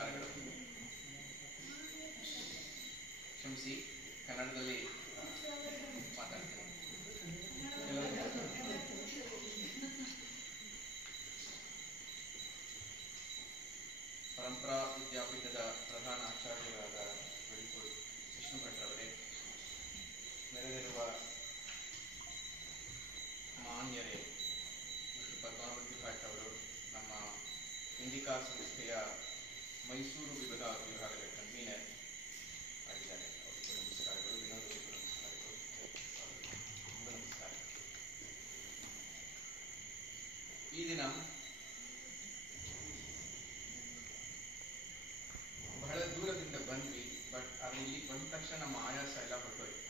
ನಮಸ್ಕಾರಗಳು. ಕ್ಷಮಿಸಿ, ಕನ್ನಡದಲ್ಲಿ ಮಾತಾಡ್ತೀನಿ. ಪರಂಪರಾ ವಿದ್ಯಾಪೀಠದ ಪ್ರಧಾನ ಆಚಾರ್ಯರಾದ ಬೆಳ್ಕೋಡು ವಿಷ್ಣು ಭಟ್ರವರೇ, ನೆರೆದಿರುವ ಮಾನ್ಯರೇ, ಪದ್ಮಾವತಿ ಭಟ್ ಅವರು ನಮ್ಮ ಇಂಡಿಕಾ ಸಂಸ್ಥೆಯ ಮೈಸೂರು ವಿಭಾಗದ ಕನ್ವೀನರ್ ಆಗಿದ್ದಾರೆ. ಅವರಿಗೂ ನಮಸ್ಕಾರಗಳು. ವಿನೋದರಿಗೂ ನಮಸ್ಕಾರಗಳು. ನಮಸ್ಕಾರಗಳು. ಈ ದಿನ ಬಹಳ ದೂರದಿಂದ ಬಂದ್ವಿ, ಬಟ್ ಅದು ಇಲ್ಲಿ ಬಂದ ತಕ್ಷಣ ನಮ್ಮ ಆಯಾಸ ಎಲ್ಲ ಹೊರಟೋಯ್ತು.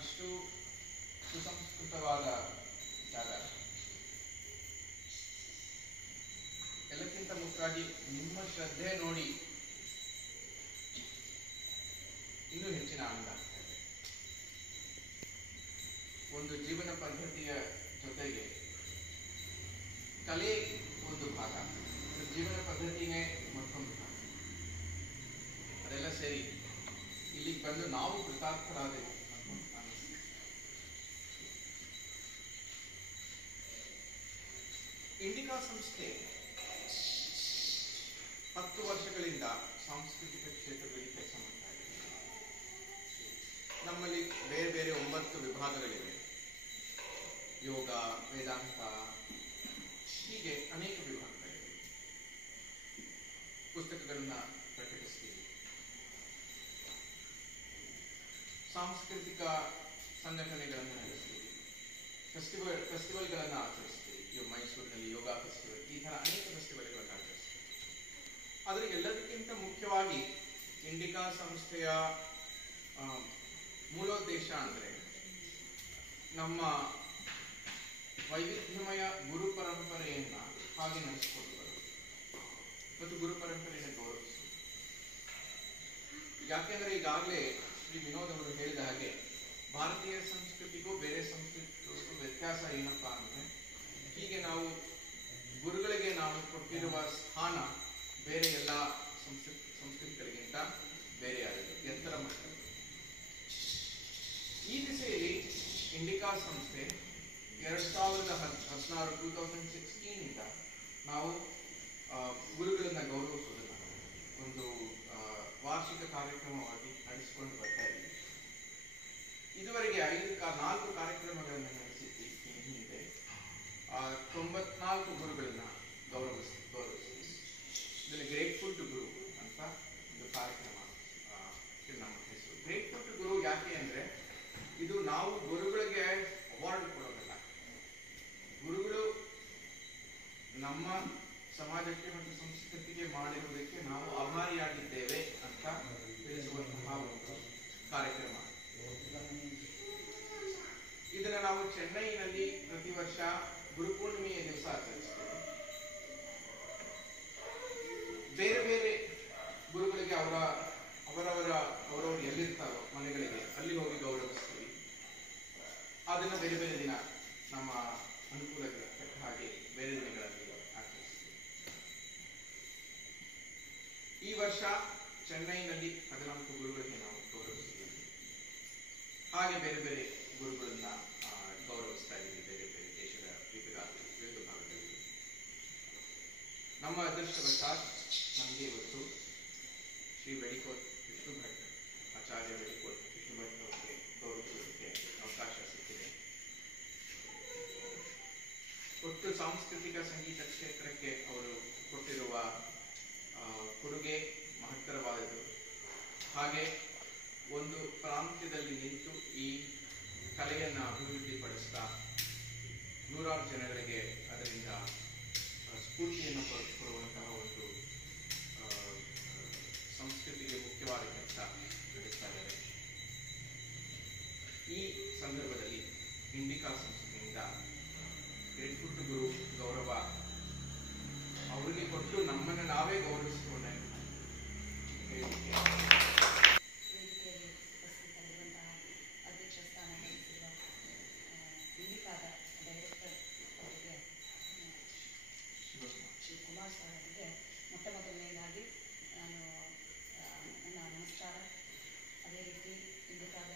ಅಷ್ಟು ಸುಸಂಸ್ಕೃತವಾದ ಜಾಗ. ಎಲ್ಲಕ್ಕಿಂತ ಮುಖ್ಯವಾಗಿ ನಿಮ್ಮ ಶ್ರದ್ಧೆ ನೋಡಿ ಇನ್ನೂ ಹೆಚ್ಚಿನ ಆನಂದ ಆಗ್ತಾ ಇದೆ. ಒಂದು ಜೀವನ ಪದ್ಧತಿಯ ಜೊತೆಗೆ ಕಲೆ ಒಂದು ಭಾಗ, ಜೀವನ ಪದ್ಧತಿನೇ ಮತ್ತೊಂದು ಭಾಗ. ಅದೆಲ್ಲ ಸೇರಿ ಇಲ್ಲಿಗೆ ಬಂದು ನಾವು ಕೃತಾರ್ಥರಾದೆವು ಅಂತ ಅನಿಸ್ತು. ಇಂಡಿಕಾ ಸಂಸ್ಥೆ 10 ವರ್ಷಗಳಿಂದ ಸಾಂಸ್ಕೃತಿಕ ಕ್ಷೇತ್ರದಲ್ಲಿ ಕೆಲಸ ಮಾಡ್ತಾ ಇದೆ. ನಮ್ಮಲ್ಲಿ ಬೇರೆ ಬೇರೆ 9 ವಿಭಾಗಗಳಿವೆ. ಯೋಗ, ವೇದಾಂತ, ಹೀಗೆ ಅನೇಕ ವಿಭಾಗಗಳಿವೆ. ಪುಸ್ತಕಗಳನ್ನ ಪ್ರಕಟಿಸ್ತೀವಿ, ಸಾಂಸ್ಕೃತಿಕ ಸಂಘಟನೆಗಳನ್ನು ನಡೆಸ್ತೀವಿ, ಫೆಸ್ಟಿವಲ್ಗಳನ್ನು ಆಚರಿಸ್ತೀವಿ. ಮೈಸೂರಿನಲ್ಲಿ ಯೋಗ ಫೆಸ್ಟಿವಲ್, ಈ ತರ ಅನೇಕ ಫೆಸ್ಟಿವಲ್ಗಳನ್ನು ಆಚರಿಸ್ತೀವಿ. ಆದರೆ ಎಲ್ಲದಕ್ಕಿಂತ ಮುಖ್ಯವಾಗಿ ಇಂಡಿಕಾ ಸಂಸ್ಥೆಯ ಮೂಲೋದ್ದೇಶ ಅಂದರೆ ನಮ್ಮ ವೈವಿಧ್ಯಮಯ ಗುರು ಪರಂಪರೆಯನ್ನ ಹಾಗೆ ನಡೆಸಿಕೊಂಡು ಬರೋದು ಮತ್ತು ಗುರು ಪರಂಪರೆಯನ್ನು ಗೌರವಿಸುವುದು. ಯಾಕೆಂದ್ರೆ ಈಗಾಗಲೇ ಶ್ರೀ ವಿನೋದ್ ಅವರು ಹೇಳಿದ ಹಾಗೆ ಭಾರತೀಯ ಸಂಸ್ಕೃತಿಗೂ ಬೇರೆ ಸಂಸ್ಕೃತಿಗೂ ವ್ಯತ್ಯಾಸ ಏನಪ್ಪಾ ಅಂದ್ರೆ, ಹೀಗೆ ನಾವು ಗುರುಗಳಿಗೆ ನಾವು ಕೊಟ್ಟಿರುವ ಸ್ಥಾನ ಬೇರೆ ಎಲ್ಲ ಸಂಸ್ಕೃತಿಗಳಿಗಿಂತ ಬೇರೆಯಾಗಿದೆ, ಎತ್ತರ ಮಟ್ಟ. ಈ ದಿಸೆಯಲ್ಲಿ ಇಂಡಿಕಾ ಸಂಸ್ಥೆ 2016 ಇಂದ ನಾವು ಗುರುಗಳನ್ನ ಗೌರವಿಸುವುದನ್ನ ಒಂದು ವಾರ್ಷಿಕ ಕಾರ್ಯಕ್ರಮವಾಗಿ ನಡೆಸಿಕೊಂಡು ಬರ್ತಾ ಇದ್ದೀವಿ. ಇದುವರೆಗೆ 4 ಕಾರ್ಯಕ್ರಮಗಳನ್ನು ನಡೆಸಿದ್ವಿ. ಈ ಹಿಂದೆ 94 ಗುರುಗಳನ್ನ ಗೌರವಿಸ್ತೀವಿ. ಇದನ್ನು ಗ್ರೇಟ್ಫುಲ್ ಟು ಗುರು ಅಂತ ಒಂದು ಕಾರ್ಯಕ್ರಮ ನಮ್ಮ ಹೆಸರು. ಗ್ರೇಟ್ಫುಲ್ ಟು ಗುರು ಯಾಕೆ ಅಂದ್ರೆ, ಇದು ನಾವು ಗುರುಗಳಿಗೆ ಅವಾರ್ಡ್ ಕೊಡೋದಲ್ಲ, ಗುರುಗಳು ನಮ್ಮ ಸಮಾಜಕ್ಕೆ ಮತ್ತು ಸಂಸ್ಕೃತಿಗೆ ಮಾಡಿರುವುದಕ್ಕೆ ನಾವು ಆಭಾರಿಯಾಗಿದ್ದೇವೆ ಅಂತ ತಿಳಿಸುವಂತಹ ಒಂದು ಕಾರ್ಯಕ್ರಮ. ಇದನ್ನು ನಾವು ಚೆನ್ನೈನಲ್ಲಿ ಪ್ರತಿ ವರ್ಷ ಗುರುಪೂರ್ಣಿಮೆಯ ದಿವಸ ಆಚರಿಸ್ತೇವೆ. ಬೇರೆ ಬೇರೆ ಗುರುಗಳಿಗೆ ಅವರವರು ಎಲ್ಲಿರ್ತಾರೋ ಮನೆಗಳಿಗೆ ಅಲ್ಲಿ ಹೋಗಿ ಗೌರವಿಸ್ತೀವಿ. ಅದನ್ನ ಬೇರೆ ಬೇರೆ ದಿನ ನಮ್ಮ ಅನುಕೂಲಗಳ ತಕ್ಕ ಹಾಗೆ ಬೇರೆ ದಿನಗಳಲ್ಲಿ ಆಚರಿಸ್ತೀವಿ. ಈ ವರ್ಷ ಚೆನ್ನೈನಲ್ಲಿ 14 ಗುರುಗಳಿಗೆ ನಾವು ಗೌರವಿಸ್ತೀವಿ. ಹಾಗೆ ಬೇರೆ ಬೇರೆ ಗುರುಗಳನ್ನ ಗೌರವಿಸ್ತಾ ಇದ್ದೀವಿ ಬೇರೆ ಬೇರೆ ದೇಶದ ವಿವಿಧ ಭಾಗಗಳಲ್ಲಿ. ನಮ್ಮ ಅದೃಷ್ಟವಶಾತ್ ನಮಗೆ ಇವತ್ತು ಶ್ರೀ ಬೆಳಿಕೋಟ್ ವಿಷ್ಣು ಭಟ್, ಆಚಾರ್ಯ ಬೆಳಿಕೋಟ್ ವಿಷ್ಣು ಭಟ್ ಅವರಿಗೆ ಗೌರವಿಸುವುದಕ್ಕೆ ಅವಕಾಶ ಸಿಕ್ಕಿದೆ. ಒಟ್ಟು ಸಾಂಸ್ಕೃತಿಕ ಸಂಗೀತ ಕ್ಷೇತ್ರಕ್ಕೆ ಅವರು ಕೊಟ್ಟಿರುವ ಕೊಡುಗೆ ಮಹತ್ತರವಾದದ್ದು. ಹಾಗೆ ಒಂದು ಪ್ರಾಂತ್ಯದಲ್ಲಿ ನಿಂತು ಈ ಕಲೆಯನ್ನು ಅಭಿವೃದ್ಧಿಪಡಿಸ್ತಾ ನೂರಾರು ಜನಗಳಿಗೆ ಅದರಿಂದ ಸ್ಫೂರ್ತಿಯನ್ನು ಕೊಡುವಂತಹ ಒಂದು ಸಂಸ್ಕೃತಿಗೆ ಮುಖ್ಯವಾದ ಕೆಲಸ ನಡೆಸ್ತಾ ಇದ್ದಾರೆ. ಈ ಸಂದರ್ಭದಲ್ಲಿ ಇಂಡಿಕಾ ಸಂಸ್ಥೆಯಿಂದ ಗ್ರೇಟ್ಫುಲ್ ಟು ಗುರು ಗೌರವ ಅವರಿಗೆ ಕೊಟ್ಟು ನಮ್ಮನ್ನು ನಾವೇ ಗೌರವಿಸಿಕೊಂಡೆ ಹೇಳಿಕೆ. ಅಧ್ಯಕ್ಷ ಸ್ಥಾನ ವಹಿಸಿರುವ ಇಂಡಿಕಾದ ಡೈರೆಕ್ಟರ್ ಅವರಿಗೆ ಸಮಾವೇಶಕ್ಕೆ ಮೊದಲನೇದಾಗಿ ನಾನು ನನ್ನ ನಮಸ್ಕಾರ, ಅದೇ ರೀತಿ ಇಂಡಿಕಾದ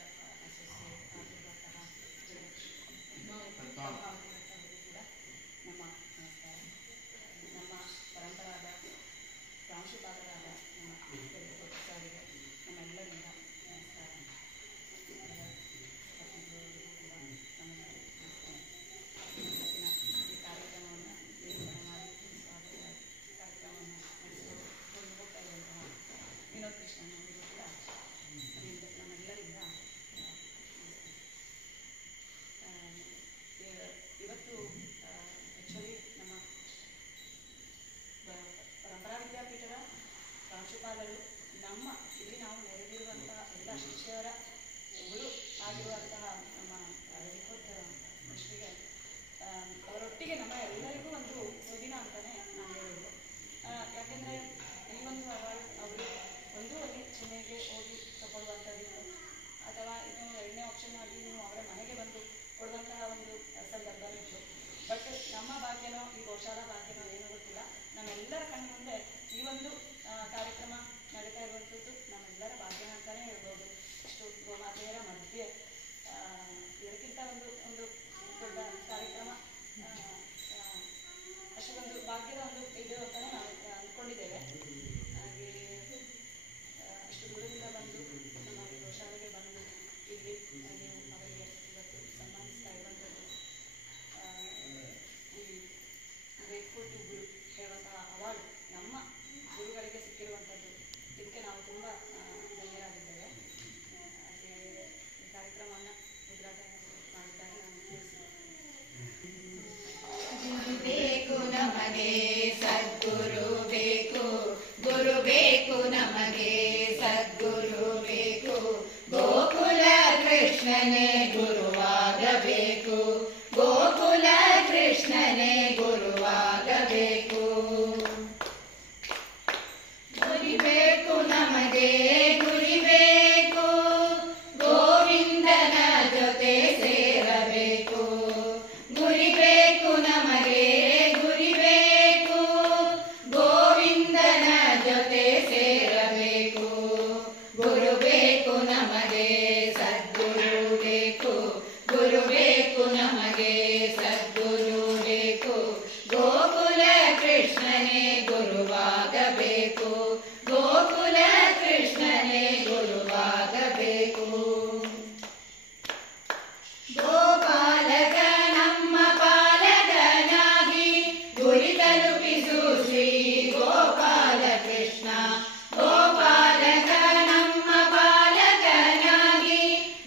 ಅಸೋಸಿಯೇಟ್ ಆಗಿರುವಂತಹ ಕೂಡ ನಮ್ಮ ನಮಸ್ಕಾರ. ನಮ್ಮ ಪರಂಪರಾದ ಪ್ರಾಂಶುಪಾಲರಾದ ನಮ್ಮ ಸಾರಿಗೆ ನಮ್ಮೆಲ್ಲರಿಂದ ನಮಸ್ಕಾರ. ಈ ಕಾರ್ಯಕ್ರಮವನ್ನು ನಿರ್ವಹಣೆ ಮಾಡಿ ಕಾರ್ಯಕ್ರಮವನ್ನು ನಡೆಸಿಕೊಂಡು ಹೋಗ್ತಾ ಇರುವಂತಹ ವಿನೋದ್ ಕೃಷ್ಣನ್ ಅವರಿಗೂ ಕೂಡ ನಮ್ಮೆಲ್ಲರಿಂದ ಇವತ್ತು ಆ್ಯಕ್ಚುಲಿ ನಮ್ಮ ಪರಂಪರಾ ವಿದ್ಯಾಪೀಠದ ಪ್ರಾಂಶುಪಾಲರು ನಮ್ಮ ಇಲ್ಲಿ ನಾವು ನೆರೆದಿರುವಂತಹ ಎಲ್ಲ ಶಿಷ್ಯರ ಗುರು ಆಗಿರುವಂತಹ ನಮ್ಮ ಶ್ರೀಗೆ ಅವರೊಟ್ಟಿಗೆ ನಮ್ಮ ಎಲ್ಲರಿಗೂ ಒಂದು ಸುದಿನ ಅಂತಲೇ ನಾನು ಹೇಳೋದು. ಯಾಕೆಂದರೆ ಈ ಒಂದು ಅವಾರ್ಡ್ ಅವರು ಒಂದು ಅಲ್ಲಿ ಚೆನ್ನೈಗೆ ಹೋಗಿ ತಗೊಳ್ಳುವಂಥದ್ದು ಅಥವಾ ಇನ್ನು ಎರಡನೇ ಆಪ್ಷನ್ ಆಗಿ ನೀವು ಅವರ ಮನೆಗೆ ಬಂದು ಕೊಡುವಂತಹ ಒಂದು ಸಂದರ್ಭ ಇತ್ತು. ಬಟ್ ನಮ್ಮ ಭಾಗ್ಯನೋ ಈ ಗೋಶಾಲಾ ಭಾಗ್ಯನೋ ಏನೂ ಗೊತ್ತಿಲ್ಲ, ನಮ್ಮೆಲ್ಲರ ಕಣ್ಣು ಮುಂದೆ ಈ ಒಂದು ಕಾರ್ಯಕ್ರಮ ನಡೀತಾ ಇರುವಂಥದ್ದು ನಮ್ಮೆಲ್ಲರ ಭಾಗ್ಯ ಅಂತಲೇ ಹೇಳ್ಬೋದು. ಇಷ್ಟು ಗೋಮಾತೆಯರ ಮಧ್ಯೆ ಇದಕ್ಕಿಂತ ಒಂದು ದೊಡ್ಡ ಕಾರ್ಯಕ್ರಮ ಅಷ್ಟೊಂದು ಭಾಗ್ಯದ ಒಂದು ಇದು ಅಂತಲೇ ನಾವು ಅಂದ್ಕೊಂಡಿದ್ದೇವೆ. ಹಾಗೆ ಅಷ್ಟು ದೂರದಿಂದ ಬಂದು ನಮ್ಮ ಗೋಶಾಲೆಗೆ ಬಂದು ಇಲ್ಲಿ ನೀವು ಅವರಿಗೆ ಇವತ್ತು ಸನ್ಮಾನಿಸ್ತಾ ಇರುವಂಥದ್ದು ಈ ಗ್ರೇಟ್ಫುಲ್ ಟು ಗುರು ಹೇಳುವಂತಹ ಅವಾರ್ಡ್ ನಮ್ಮ ಗುರುಗಳಿಗೆ ಸಿಕ್ಕಿರುವಂಥದ್ದು. ಇದಕ್ಕೆ ನಾವು ತುಂಬ ಧನ್ಯರಾಗಿದ್ದೇವೆ. ಹಾಗೆ ಈ ಕಾರ್ಯಕ್ರಮವನ್ನು ಉದ್ಘಾಟನೆ ಮಾಡಿದ್ದಾರೆ ನಾನು ಬೇಕು ನಮಗೆ ಸದ್ಗುರು ಬೇಕು, ಗುರು ಬೇಕು ನಮಗೆ ಸದ್ಗುರು ಬೇಕು. ಗೋಕುಲ ಕೃಷ್ಣನೇ ಗುರುವಾಗಬೇಕು, ಗೋಕುಲ ಕೃಷ್ಣನೇ ಗುರುವಾಗಬೇಕು. ಗುರಿಬೇಕು ನಮಗೆ ಗುರಿಬೇಕು, ಗೋವಿಂದನ ಜೊತೆ ಸೇರಬೇಕು. ಗುರಿಬೇಕು ನಮಗೆ ಗುರಿಬೇಕು, ಗೋವಿಂದನ ಜೊತೆ ಸೇರಬೇಕು. ಗುರು ಬೇಕು ನಮಗೆ ಸದ್ಗುರು ಬೇಕು, ಗುರು ಬೇಕು ನಮಗೆ ಸದ್ಗುರು ಬೇಕು. ಗೋಕುಲ ಕೃಷ್ಣನೇ ಗುರುವಾಗಬೇಕು, ಗೋಕುಲ ಕೃಷ್ಣನೇ ಗುರುವಾಗಬೇಕು. ಗೋಪಾಲಕ ನಮ್ಮ ಪಾಲಕನಾಗಿ ಗುರಿ ತಲುಪಿಸು ಶ್ರೀ ಗೋಪಾಲ ಕೃಷ್ಣ. ಗೋಪಾಲಕ ನಮ್ಮ ಪಾಲಕನಾಗಿ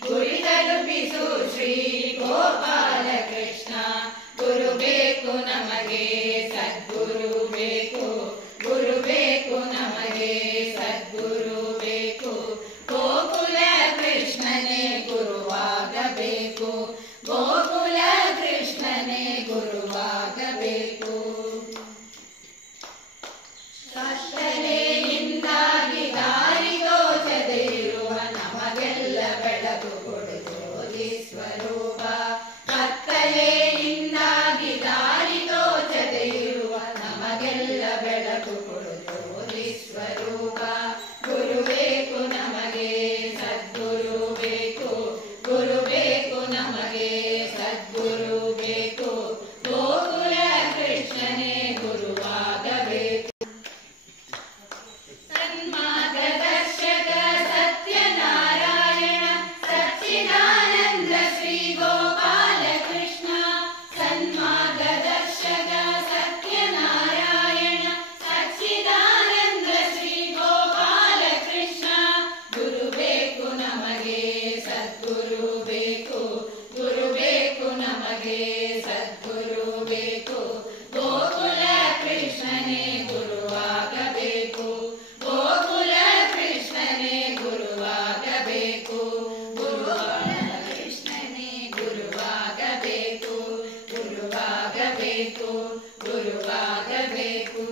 ಗುರಿ ತಲುಪಿಸು ಶ್ರೀ ಗೋಪಾಲ ಕೃಷ್ಣ. ಗುರು ಬೇಕು ನಮಗೆ ಸದ್ಗುರು ಬೇಕು, ಗುರು ಬೇಕು ನಮಗೆ ಸದ್ಗುರು ಬೇಕು. ಗೋಕುಲ ಕೃಷ್ಣನೇ ಗುರುವಾಗಬೇಕು, ಗೋಕುಲ ಕೃಷ್ಣನೇ ಗುರುವಾಗಬೇಕು. ಕತ್ತಲೆಯಿಂದಾಗಿ ದಾರಿ ತೋಚದೆ ಇರುವ ನಮಗೆಲ್ಲ ಬೆಳಕು ಕೊಡು ಜ್ಯೋತಿ ಸ್ವರೂಪ. ಕತ್ತಲೆಯಿಂದಾಗಿ ದಾರಿ ತೋಚದೆ ಇರುವ ನಮಗೆಲ್ಲ ಬೆಳಕು ಕೊಡು ಜ್ಯೋತಿ ಸ್ವರೂಪ. ಗುರು ಬೇಕು ನಮಗೆ ಸದ್ಗುರು ಬೇಕು, ಗುರು ಬೇಕು ನಮಗೆ ಸದ್ಗುರು ಬೇಕು. ಗೋಕುಲ ಕೃಷ್ಣನೇ ಗುರುವಾಗಬೇಕು. ಸನ್ಮಾರ್ಗದರ್ಶಕ ಸತ್ಯನಾರಾಯಣ ಸಚ್ಚಿದಾನಂದ ಶ್ರೀ ಗೋಪಾಲ ಕೃಷ್ಣ. ಸನ್ಮಾರ್ಗದರ್ಶಕ ಸತ್ಯನಾರಾಯಣ ಸಚ್ಚಿದಾನಂದ ಶ್ರೀ ಗೋಪಾಲ ಕೃಷ್ಣ. ಗುರು ಬೇಕು ನಮಗೆ ಸದ್ಗುರು ಬೇಕು, ಗುರು ಬೇಕು ನಮಗೆ ಸದ್ಗುರು ಬೇಕು. ಗೋಕುಲ ಕೃಷ್ಣನೇ ಗುರುವಾಗಬೇಕು, ಗೋಕುಲ ಕೃಷ್ಣನೇ ಗುರುವಾಗಬೇಕು. ಗುರುವಾರ ಕೃಷ್ಣನೇ ಗುರುವಾಗಬೇಕು, ಗುರುವಾಗಬೇಕು, ಗುರುವಾಗಬೇಕು.